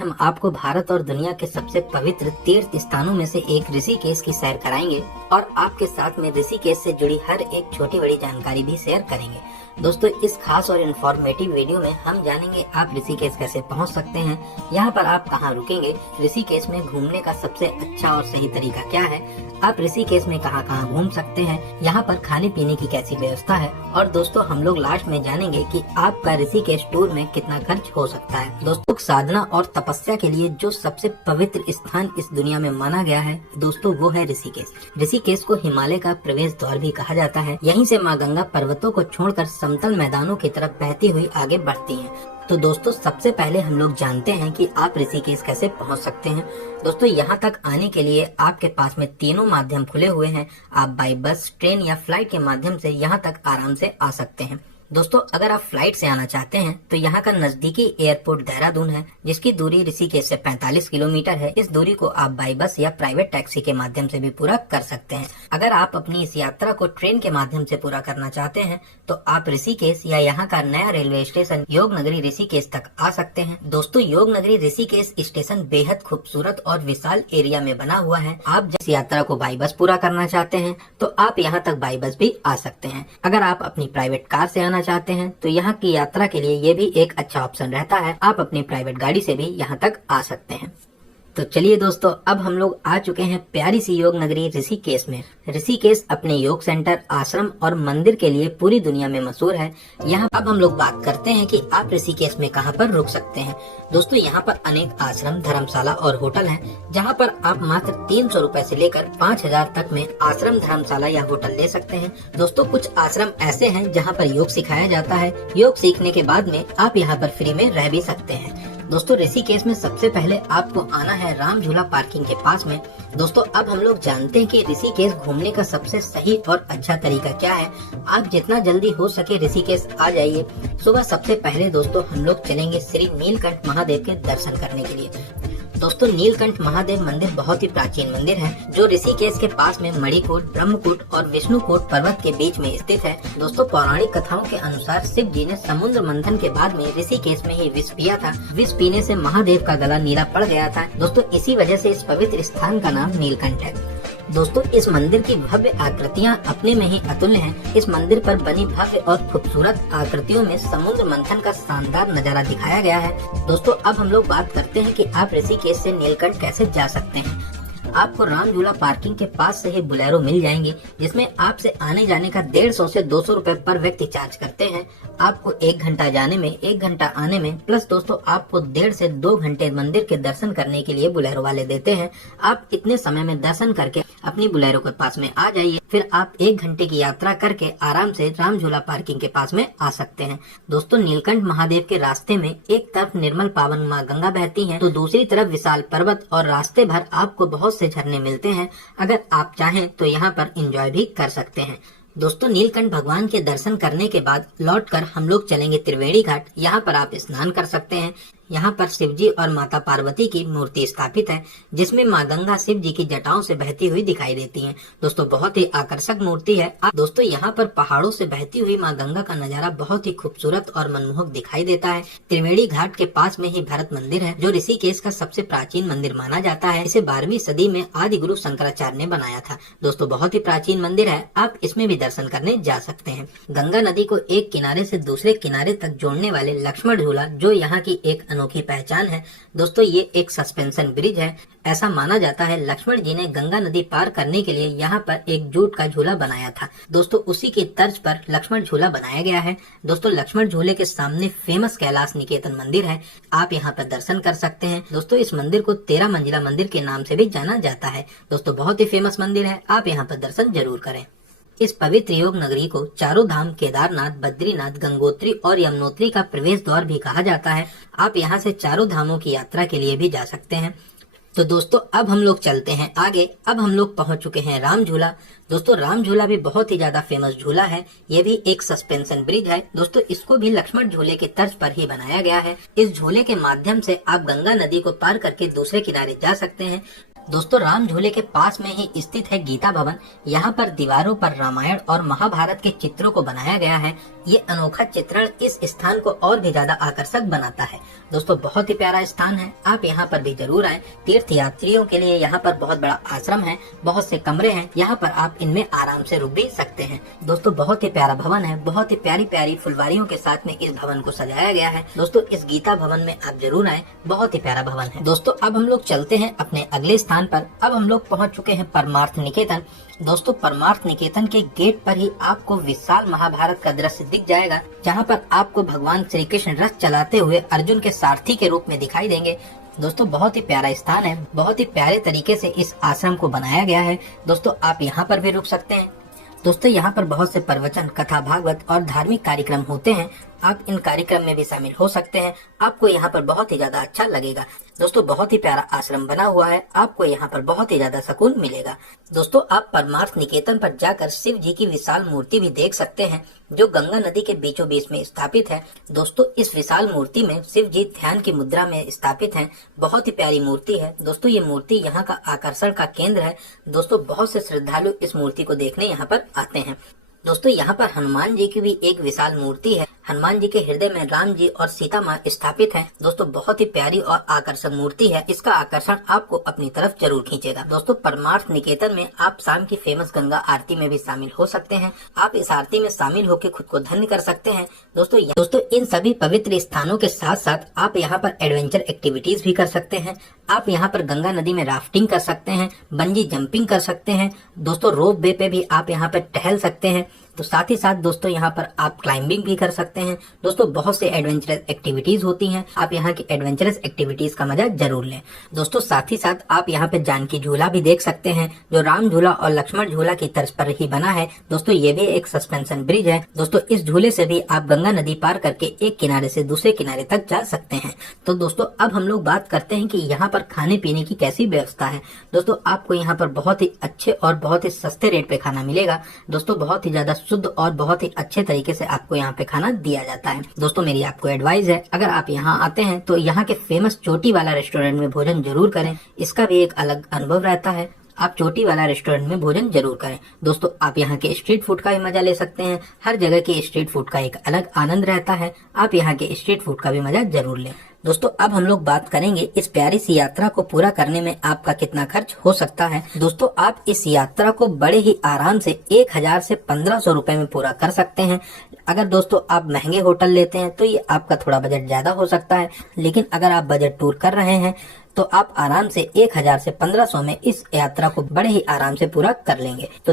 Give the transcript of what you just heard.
हम आपको भारत और दुनिया के सबसे पवित्र तीर्थ स्थानों में से एक ऋषिकेश की सैर कराएंगे और आपके साथ में ऋषिकेश से जुड़ी हर एक छोटी बड़ी जानकारी भी शेयर करेंगे। दोस्तों, इस खास और इन्फॉर्मेटिव वीडियो में हम जानेंगे आप ऋषिकेश कैसे पहुंच सकते हैं, यहाँ पर आप कहाँ रुकेंगे, ऋषिकेश में घूमने का सबसे अच्छा और सही तरीका क्या है, आप ऋषिकेश में कहाँ कहाँ घूम सकते हैं, यहाँ पर खाने पीने की कैसी व्यवस्था है और दोस्तों हम लोग लास्ट में जानेंगे कि आपका ऋषिकेश टूर में कितना खर्च हो सकता है। दोस्तों, साधना और तपस्या के लिए जो सबसे पवित्र स्थान इस दुनिया में माना गया है दोस्तों वो है ऋषिकेश। ऋषिकेश को हिमालय का प्रवेश द्वार भी कहा जाता है। यहीं से माँ गंगा पर्वतों को छोड़कर समतल मैदानों की तरफ बहती हुई आगे बढ़ती है। तो दोस्तों, सबसे पहले हम लोग जानते हैं कि आप ऋषिकेश कैसे पहुंच सकते हैं। दोस्तों, यहाँ तक आने के लिए आपके पास में तीनों माध्यम खुले हुए हैं। आप बाई बस, ट्रेन या फ्लाइट के माध्यम से यहाँ तक आराम से आ सकते हैं। दोस्तों, अगर आप फ्लाइट से आना चाहते हैं तो यहाँ का नजदीकी एयरपोर्ट देहरादून है, जिसकी दूरी ऋषिकेश से 45 किलोमीटर है। इस दूरी को आप बाई बस या प्राइवेट टैक्सी के माध्यम से भी पूरा कर सकते हैं। अगर आप अपनी इस यात्रा को ट्रेन के माध्यम से पूरा करना चाहते हैं तो आप ऋषिकेश या यहाँ का नया रेलवे स्टेशन योगनगरी ऋषिकेश तक आ सकते हैं। दोस्तों, योगनगरी ऋषिकेश स्टेशन बेहद खूबसूरत और विशाल एरिया में बना हुआ है। आप जिस यात्रा को बाई बस पूरा करना चाहते हैं तो आप यहाँ तक बाई बस भी आ सकते हैं। अगर आप अपनी प्राइवेट कार से आना चाहते हैं तो यहाँ की यात्रा के लिए ये भी एक अच्छा ऑप्शन रहता है। आप अपनी प्राइवेट गाड़ी से भी यहाँ तक आ सकते हैं। तो चलिए दोस्तों, अब हम लोग आ चुके हैं प्यारी सी योग नगरी ऋषिकेश में। ऋषिकेश अपने योग सेंटर, आश्रम और मंदिर के लिए पूरी दुनिया में मशहूर है। यहाँ अब हम लोग बात करते हैं कि आप ऋषिकेश में कहाँ पर रुक सकते हैं। दोस्तों, यहाँ पर अनेक आश्रम, धर्मशाला और होटल हैं, जहाँ पर आप मात्र 300 रुपए से लेकर 5000 तक में आश्रम, धर्मशाला या होटल ले सकते हैं। दोस्तों, कुछ आश्रम ऐसे हैं जहाँ पर योग सिखाया जाता है। योग सीखने के बाद में आप यहाँ पर फ्री में रह भी सकते हैं। दोस्तों, ऋषिकेश में सबसे पहले आपको आना है राम झूला पार्किंग के पास में। दोस्तों, अब हम लोग जानते हैं कि ऋषिकेश घूमने का सबसे सही और अच्छा तरीका क्या है। आप जितना जल्दी हो सके ऋषिकेश आ जाइए। सुबह सबसे पहले दोस्तों हम लोग चलेंगे श्री नीलकंठ महादेव के दर्शन करने के लिए। दोस्तों, नीलकंठ महादेव मंदिर बहुत ही प्राचीन मंदिर है, जो ऋषिकेश के पास में मणिकूट, ब्रह्मकूट और विष्णुकूट पर्वत के बीच में स्थित है। दोस्तों, पौराणिक कथाओं के अनुसार शिव जी ने समुद्र मंथन के बाद में ऋषिकेश में ही विष पिया था। विष पीने से महादेव का गला नीला पड़ गया था। दोस्तों, इसी वजह से इस पवित्र स्थान का नाम नीलकंठ है। दोस्तों, इस मंदिर की भव्य आकृतियां अपने में ही अतुल्य हैं। इस मंदिर पर बनी भव्य और खूबसूरत आकृतियों में समुद्र मंथन का शानदार नजारा दिखाया गया है। दोस्तों, अब हम लोग बात करते हैं कि आप ऋषिकेश से नीलकंठ कैसे जा सकते हैं। आपको राम झूला पार्किंग के पास से ही बोलेरो मिल जाएंगे, जिसमें आपसे आने जाने का 150 से 200 रुपए पर व्यक्ति चार्ज करते हैं। आपको 1 घंटा जाने में, 1 घंटा आने में, प्लस दोस्तों आपको 1.5 से 2 घंटे मंदिर के दर्शन करने के लिए बोलेरो वाले देते हैं। आप इतने समय में दर्शन करके अपनी बोलेरो के पास में आ जाइए। फिर आप 1 घंटे की यात्रा करके आराम से राम झूला पार्किंग के पास में आ सकते हैं। दोस्तों, नीलकंठ महादेव के रास्ते में एक तरफ निर्मल पावन माँ गंगा बहती है, तो दूसरी तरफ विशाल पर्वत और रास्ते भर आपको बहुत से झरने मिलते हैं। अगर आप चाहें तो यहाँ पर एंजॉय भी कर सकते हैं। दोस्तों, नीलकंठ भगवान के दर्शन करने के बाद लौटकर हम लोग चलेंगे त्रिवेणी घाट। यहाँ पर आप स्नान कर सकते हैं। यहाँ पर शिवजी और माता पार्वती की मूर्ति स्थापित है, जिसमें माँ गंगा शिव जी की जटाओं से बहती हुई दिखाई देती हैं। दोस्तों, बहुत ही आकर्षक मूर्ति है। दोस्तों, यहाँ पर पहाड़ों से बहती हुई माँ गंगा का नजारा बहुत ही खूबसूरत और मनमोहक दिखाई देता है। त्रिवेणी घाट के पास में ही भरत मंदिर है, जो ऋषिकेश का सबसे प्राचीन मंदिर माना जाता है। इसे 12वीं सदी में आदि गुरु शंकराचार्य ने बनाया था। दोस्तों, बहुत ही प्राचीन मंदिर है, आप इसमें भी दर्शन करने जा सकते हैं। गंगा नदी को एक किनारे से दूसरे किनारे तक जोड़ने वाले लक्ष्मण झूला, जो यहाँ की एक अनोखी पहचान है। दोस्तों, ये एक सस्पेंशन ब्रिज है। ऐसा माना जाता है लक्ष्मण जी ने गंगा नदी पार करने के लिए यहाँ पर एक जूट का झूला बनाया था। दोस्तों, उसी की तर्ज पर लक्ष्मण झूला बनाया गया है। दोस्तों, लक्ष्मण झूले के सामने फेमस कैलाश निकेतन मंदिर है, आप यहाँ पर दर्शन कर सकते हैं। दोस्तों, इस मंदिर को 13 मंजिला मंदिर के नाम से भी जाना जाता है। दोस्तों, बहुत ही फेमस मंदिर है, आप यहाँ पर दर्शन जरूर करें। इस पवित्र योग नगरी को चारों धाम केदारनाथ, बद्रीनाथ, गंगोत्री और यमुनोत्री का प्रवेश द्वार भी कहा जाता है। आप यहाँ से चारों धामों की यात्रा के लिए भी जा सकते हैं। तो दोस्तों, अब हम लोग चलते हैं आगे। अब हम लोग पहुंच चुके हैं राम झूला। दोस्तों, राम झूला भी बहुत ही ज्यादा फेमस झूला है। ये भी एक सस्पेंशन ब्रिज है। दोस्तों, इसको भी लक्ष्मण झूले के तर्ज पर ही बनाया गया है। इस झूले के माध्यम से आप गंगा नदी को पार करके दूसरे किनारे जा सकते हैं। दोस्तों राम झूले के पास में ही स्थित है गीता भवन। यहाँ पर दीवारों पर रामायण और महाभारत के चित्रों को बनाया गया है। ये अनोखा चित्रण इस स्थान को और भी ज्यादा आकर्षक बनाता है। दोस्तों बहुत ही प्यारा स्थान है, आप यहाँ पर भी जरूर आए। तीर्थ यात्रियों के लिए यहाँ पर बहुत बड़ा आश्रम है, बहुत से कमरे हैं, यहाँ पर आप इनमें आराम से रुक भी सकते हैं। दोस्तों बहुत ही प्यारा भवन है, बहुत ही प्यारी प्यारी फुलवारियों के साथ में इस भवन को सजाया गया है। दोस्तों इस गीता भवन में आप जरूर आए, बहुत ही प्यारा भवन है। दोस्तों अब हम लोग चलते हैं अपने अगले स्थान पर। अब हम लोग पहुँच चुके हैं परमार्थ निकेतन। दोस्तों परमार्थ निकेतन के गेट पर ही आपको विशाल महाभारत का दृश्य दिख जाएगा, जहाँ पर आपको भगवान श्री कृष्ण रथ चलाते हुए अर्जुन के सारथी के रूप में दिखाई देंगे। दोस्तों बहुत ही प्यारा स्थान है, बहुत ही प्यारे तरीके से इस आश्रम को बनाया गया है। दोस्तों आप यहाँ पर भी रुक सकते हैं। दोस्तों यहाँ पर बहुत से प्रवचन, कथा, भागवत और धार्मिक कार्यक्रम होते हैं। आप इन कार्यक्रम में भी शामिल हो सकते हैं, आपको यहाँ पर बहुत ही ज्यादा अच्छा लगेगा। दोस्तों बहुत ही प्यारा आश्रम बना हुआ है, आपको यहाँ पर बहुत ही ज्यादा सुकून मिलेगा। दोस्तों आप परमार्थ निकेतन पर जाकर शिव जी की विशाल मूर्ति भी देख सकते हैं, जो गंगा नदी के बीचों बीच में स्थापित है। दोस्तों इस विशाल मूर्ति में शिव जी ध्यान की मुद्रा में स्थापित हैं। बहुत ही प्यारी मूर्ति है। दोस्तों ये मूर्ति यहाँ का आकर्षण का केंद्र है। दोस्तों बहुत से श्रद्धालु इस मूर्ति को देखने यहाँ पर आते हैं। दोस्तों यहाँ पर हनुमान जी की भी एक विशाल मूर्ति है। हनुमान जी के हृदय में राम जी और सीता माँ स्थापित हैं। दोस्तों बहुत ही प्यारी और आकर्षक मूर्ति है, इसका आकर्षण आपको अपनी तरफ जरूर खींचेगा। दोस्तों परमार्थ निकेतन में आप शाम की फेमस गंगा आरती में भी शामिल हो सकते हैं। आप इस आरती में शामिल होकर खुद को धन्य कर सकते हैं। दोस्तों इन सभी पवित्र स्थानों के साथ साथ आप यहाँ पर एडवेंचर एक्टिविटीज भी कर सकते हैं। आप यहाँ पर गंगा नदी में राफ्टिंग कर सकते हैं, बंजी जंपिंग कर सकते हैं। दोस्तों रोप वे पे भी आप यहाँ पर टहल सकते हैं। तो साथ ही साथ दोस्तों यहाँ पर आप क्लाइंबिंग भी कर सकते हैं। दोस्तों बहुत से एडवेंचरस एक्टिविटीज होती हैं, आप यहाँ की एडवेंचरस एक्टिविटीज का मजा जरूर लें। दोस्तों साथ ही साथ आप यहाँ पे जानकी झूला भी देख सकते हैं, जो राम झूला और लक्ष्मण झूला की तर्ज पर ही बना है। दोस्तों ये भी एक सस्पेंशन ब्रिज है। दोस्तों इस झूले से भी आप गंगा नदी पार करके एक किनारे से दूसरे किनारे तक जा सकते हैं। तो दोस्तों अब हम लोग बात करते हैं कि यहाँ पर खाने पीने की कैसी व्यवस्था है। दोस्तों आपको यहाँ पर बहुत ही अच्छे और बहुत ही सस्ते रेट पे खाना मिलेगा। दोस्तों बहुत ही ज्यादा शुद्ध और बहुत ही अच्छे तरीके से आपको यहाँ पे खाना दिया जाता है। दोस्तों मेरी आपको एडवाइस है, अगर आप यहाँ आते हैं तो यहाँ के फेमस चोटी वाला रेस्टोरेंट में भोजन जरूर करें, इसका भी एक अलग अनुभव रहता है। आप चोटी वाला रेस्टोरेंट में भोजन जरूर करें। दोस्तों आप यहाँ के स्ट्रीट फूड का भी मजा ले सकते हैं। हर जगह के स्ट्रीट फूड का एक अलग आनंद रहता है, आप यहाँ के स्ट्रीट फूड का भी मजा जरूर लें। दोस्तों अब हम लोग बात करेंगे इस प्यारी सी यात्रा को पूरा करने में आपका कितना खर्च हो सकता है। दोस्तों आप इस यात्रा को बड़े ही आराम से 1000 से 1500 रुपए में पूरा कर सकते हैं। अगर दोस्तों आप महंगे होटल लेते हैं तो ये आपका थोड़ा बजट ज्यादा हो सकता है, लेकिन अगर आप बजट टूर कर रहे हैं तो आप आराम से 1000 से 1500 में इस यात्रा को बड़े ही आराम से पूरा कर लेंगे। तो